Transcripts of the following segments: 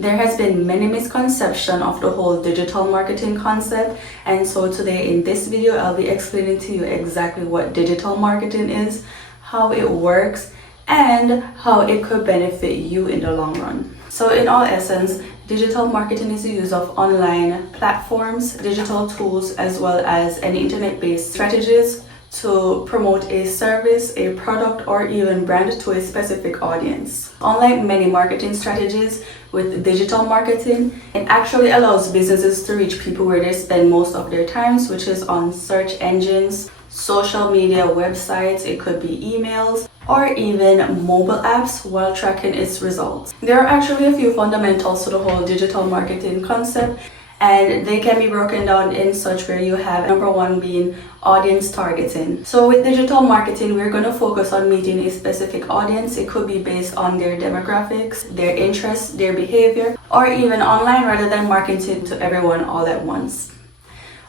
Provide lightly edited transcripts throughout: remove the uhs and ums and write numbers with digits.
There has been many misconceptions of the whole digital marketing concept, and so today in this video I'll be explaining to you exactly what digital marketing is, how it works, and how it could benefit you in the long run. So in all essence, digital marketing is the use of online platforms, digital tools, as well as any internet-based strategies to promote a service, a product, or even brand to a specific audience. Unlike many marketing strategies, with digital marketing, it actually allows businesses to reach people where they spend most of their times, which is on search engines, social media, websites, it could be emails, or even mobile apps while tracking its results. There are actually a few fundamentals to the whole digital marketing concept, and they can be broken down in such where you have number one being audience targeting. So with digital marketing, we're going to focus on meeting a specific audience. It could be based on their demographics, their interests, their behavior, or even online rather than marketing to everyone all at once.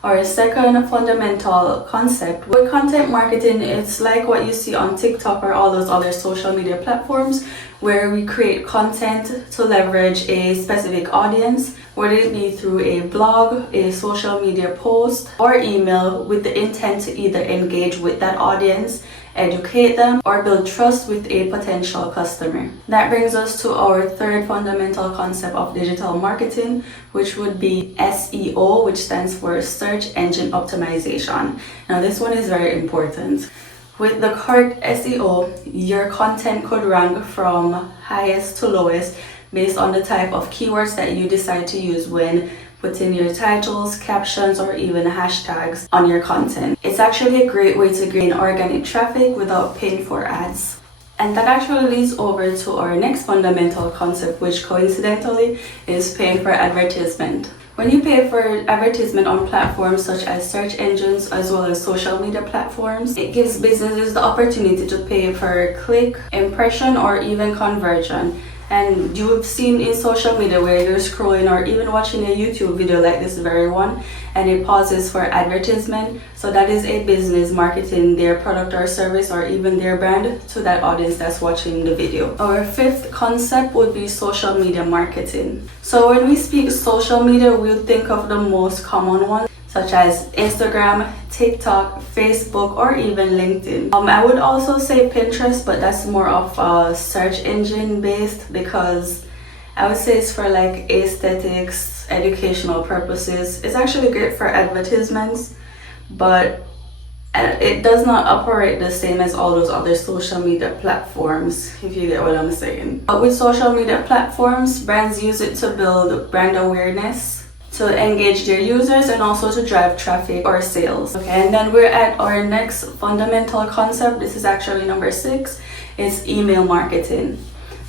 Our second fundamental concept with content marketing, it's like what you see on TikTok or all those other social media platforms where we create content to leverage a specific audience, whether it be through a blog, a social media post, or email, with the intent to either engage with that audience, educate them, or build trust with a potential customer. That brings us to our third fundamental concept of digital marketing, which would be SEO, which stands for search engine optimization. Now this one is very important. With the correct SEO, your content could rank from highest to lowest based on the type of keywords that you decide to use when putting your titles, captions, or even hashtags on your content. It's actually a great way to gain organic traffic without paying for ads. And that actually leads over to our next fundamental concept, which coincidentally is paying for advertisement. When you pay for advertisement on platforms such as search engines as well as social media platforms, it gives businesses the opportunity to pay per click, impression, or even conversion. And you've seen in social media where you're scrolling or even watching a YouTube video like this very one, and it pauses for advertisement. So that is a business marketing their product or service or even their brand to that audience that's watching the video. Our fifth concept would be social media marketing. So when we speak social media, we'll think of the most common ones, such as Instagram, TikTok, Facebook, or even LinkedIn. I would also say Pinterest, but that's more of a search engine based, because I would say it's for like aesthetics, educational purposes. It's actually great for advertisements, but it does not operate the same as all those other social media platforms, if you get what I'm saying. But with social media platforms, brands use it to build brand awareness, to engage their users, and also to drive traffic or sales. Okay, and then we're at our next fundamental concept. This is actually number 6, is email marketing.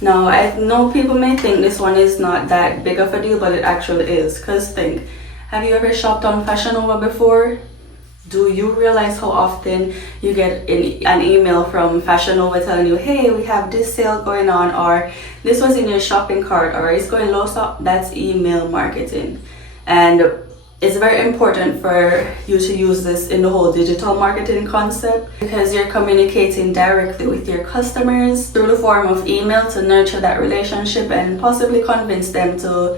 Now, I know people may think this one is not that big of a deal, but it actually is. Because think, have you ever shopped on Fashion Nova before? Do you realize how often you get an email from Fashion Nova telling you, hey, we have this sale going on, or this was in your shopping cart, or it's going low stock? That's email marketing. And it's very important for you to use this in the whole digital marketing concept, because you're communicating directly with your customers through the form of email to nurture that relationship and possibly convince them to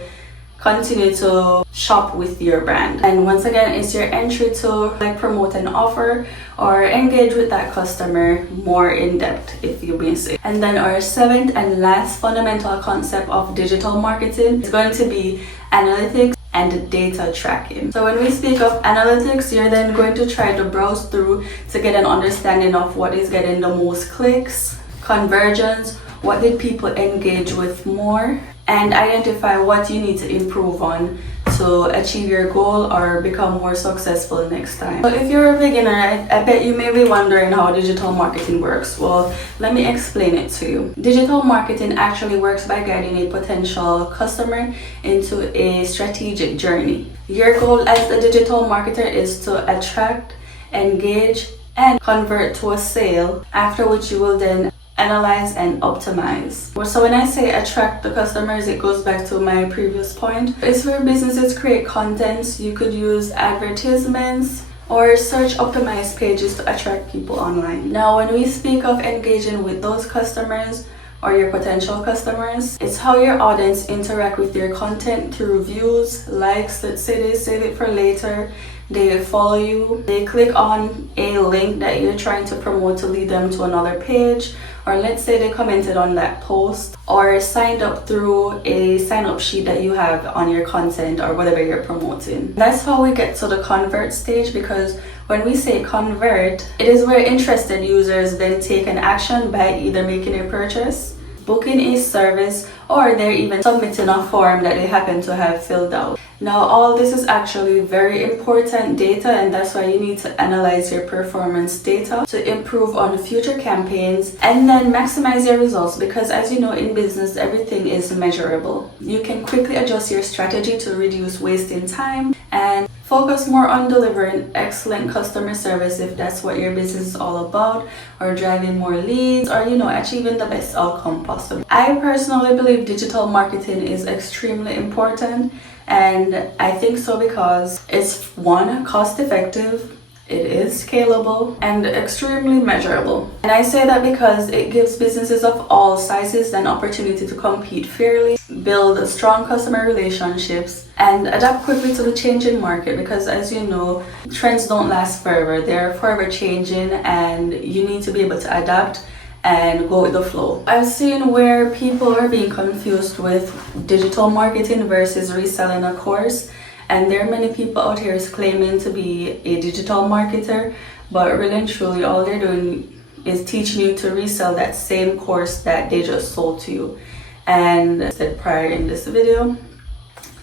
continue to shop with your brand. And once again, it's your entry to like promote an offer or engage with that customer more in depth, if you may say. And then our 7th and last fundamental concept of digital marketing is going to be analytics and data tracking. So when we speak of analytics, you're then going to try to browse through to get an understanding of what is getting the most clicks, conversions, what did people engage with more, and identify what you need to improve on to achieve your goal or become more successful next time. So if you're a beginner, I bet you may be wondering how digital marketing works. Well, let me explain it to you. Digital marketing actually works by guiding a potential customer into a strategic journey. Your goal as the digital marketer is to attract, engage, and convert to a sale, after which you will then analyze and optimize. So when I say attract the customers, it goes back to my previous point. It's where businesses create content. You could use advertisements or search optimized pages to attract people online. Now, when we speak of engaging with those customers or your potential customers. It's how your audience interact with your content through views, likes. Let's say they save it for later, they follow you, they click on a link that you're trying to promote to lead them to another page, or let's say they commented on that post or signed up through a sign up sheet that you have on your content or whatever you're promoting. That's how we get to the convert stage, because when we say convert, it is where interested users then take an action by either making a purchase, booking a service, or they're even submitting a form that they happen to have filled out. Now, all this is actually very important data, and that's why you need to analyze your performance data to improve on future campaigns and then maximize your results, because as you know, in business, everything is measurable. You can quickly adjust your strategy to reduce wasting time and focus more on delivering excellent customer service if that's what your business is all about, or driving more leads, or achieving the best outcome possible. I personally believe digital marketing is extremely important, and I think so because it's one, cost effective, it is scalable, and extremely measurable. And I say that because it gives businesses of all sizes an opportunity to compete fairly, build strong customer relationships, and adapt quickly to the changing market, because as you know, trends don't last forever. They're forever changing, and you need to be able to adapt and go with the flow. I've seen where people are being confused with digital marketing versus reselling a course, and there are many people out here claiming to be a digital marketer, but really and truly all they're doing is teaching you to resell that same course that they just sold to you. And as I said prior in this video,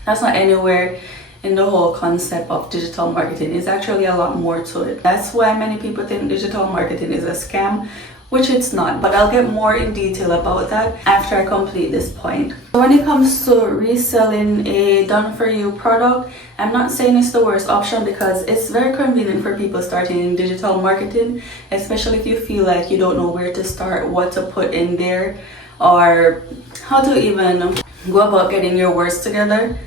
that's not anywhere in the whole concept of digital marketing. It's actually a lot more to it. That's why many people think digital marketing is a scam, which it's not, but I'll get more in detail about that after I complete this point. When it comes to reselling a done-for-you product, I'm not saying it's the worst option, because it's very convenient for people starting in digital marketing, especially if you feel like you don't know where to start, what to put in there, or how to even go about getting your words together.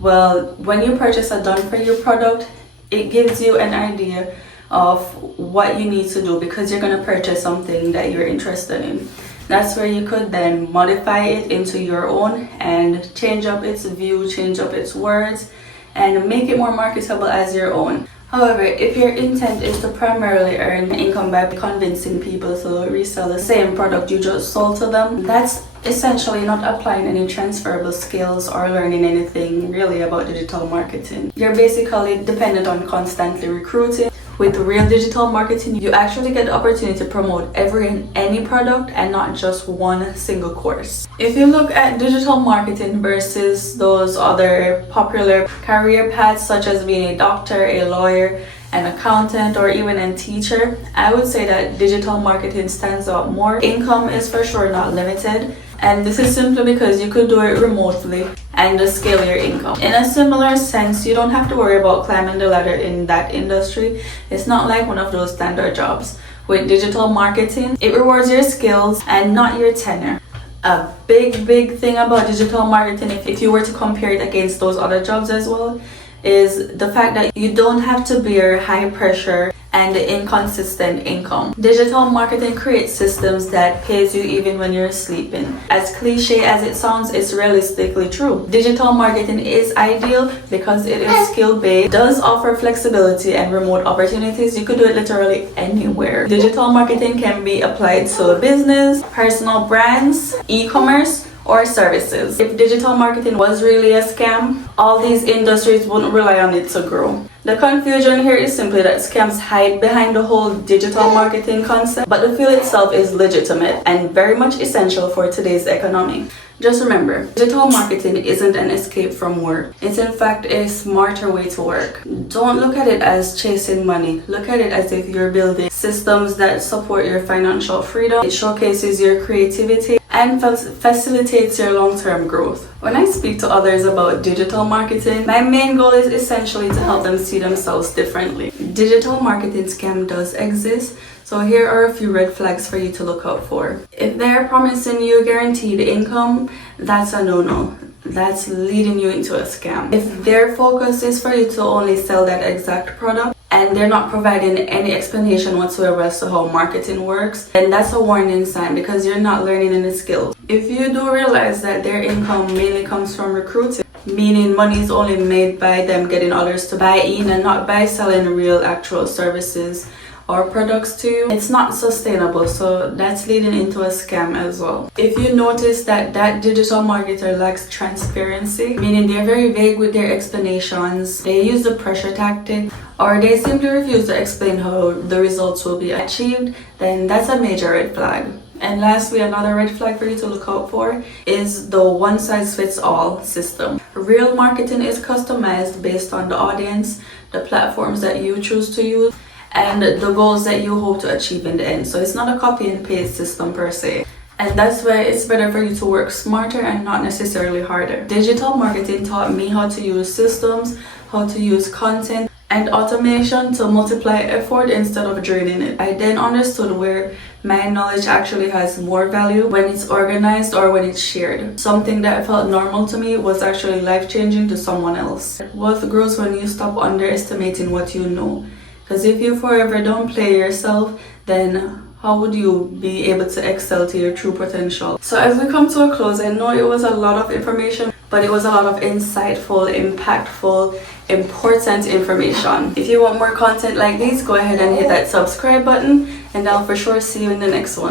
Well, when you purchase a done-for-you product, it gives you an idea of what you need to do, because you're going to purchase something that you're interested in. That's where you could then modify it into your own and change up its view, change up its words, and make it more marketable as your own. However, if your intent is to primarily earn income by convincing people to resell the same product you just sold to them, that's essentially not applying any transferable skills or learning anything really about digital marketing. You're basically dependent on constantly recruiting. With real digital marketing, you actually get the opportunity to promote every and any product and not just one single course. If you look at digital marketing versus those other popular career paths such as being a doctor, a lawyer, an accountant, or even a teacher, I would say that digital marketing stands out more. Income is for sure not limited, and this is simply because you could do it remotely and just scale your income. In a similar sense, you don't have to worry about climbing the ladder in that industry. It's not like one of those standard jobs. With digital marketing, it rewards your skills and not your tenure. A big thing about digital marketing, if you were to compare it against those other jobs as well, is the fact that you don't have to bear high pressure and inconsistent income. Digital marketing creates systems that pays you even when you're sleeping. As cliche as it sounds, it's realistically true. Digital marketing is ideal because it is skill-based, does offer flexibility and remote opportunities. You could do it literally anywhere. Digital marketing can be applied to business, personal brands, e-commerce, or services. If digital marketing was really a scam, all these industries wouldn't rely on it to grow. The confusion here is simply that scams hide behind the whole digital marketing concept, but the field itself is legitimate and very much essential for today's economy. Just remember, digital marketing isn't an escape from work. It's in fact a smarter way to work. Don't look at it as chasing money. Look at it as if you're building systems that support your financial freedom. It showcases your creativity and facilitates your long-term growth. When I speak to others about digital marketing, my main goal is essentially to help them see themselves differently. Digital marketing scam does exist, so here are a few red flags for you to look out for. If they're promising you guaranteed income, that's a no-no. That's leading you into a scam. If their focus is for you to only sell that exact product, and they're not providing any explanation whatsoever as to how marketing works, then that's a warning sign because you're not learning any skills. If you do realize that their income mainly comes from recruiting, meaning money is only made by them getting others to buy in and not by selling real actual services or products to you, it's not sustainable. So that's leading into a scam as well. If you notice that digital marketer lacks transparency, meaning they're very vague with their explanations, they use the pressure tactic, or they simply refuse to explain how the results will be achieved, then that's a major red flag. And lastly, another red flag for you to look out for is the one-size-fits-all system. Real marketing is customized based on the audience, the platforms that you choose to use, and the goals that you hope to achieve in the end. So it's not a copy and paste system per se. And that's why it's better for you to work smarter and not necessarily harder. Digital marketing taught me how to use systems, how to use content and automation to multiply effort instead of draining it. I then understood where my knowledge actually has more value when it's organized or when it's shared. Something that felt normal to me was actually life-changing to someone else. Wealth grows when you stop underestimating what you know. Because if you forever downplay yourself, then how would you be able to excel to your true potential? So as we come to a close, I know it was a lot of information, but it was a lot of insightful, impactful, important information. If you want more content like this, go ahead and hit that subscribe button, and I'll for sure see you in the next one.